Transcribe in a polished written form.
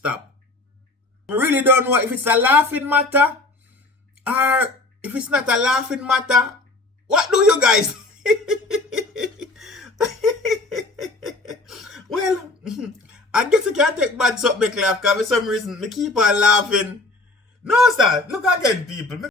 stop. I really don't know if it's a laughing matter or if it's not a laughing matter. What do you guys? Well, I guess you can't take bad something laugh because for some reason me keep on laughing. No, sir. Look again, people.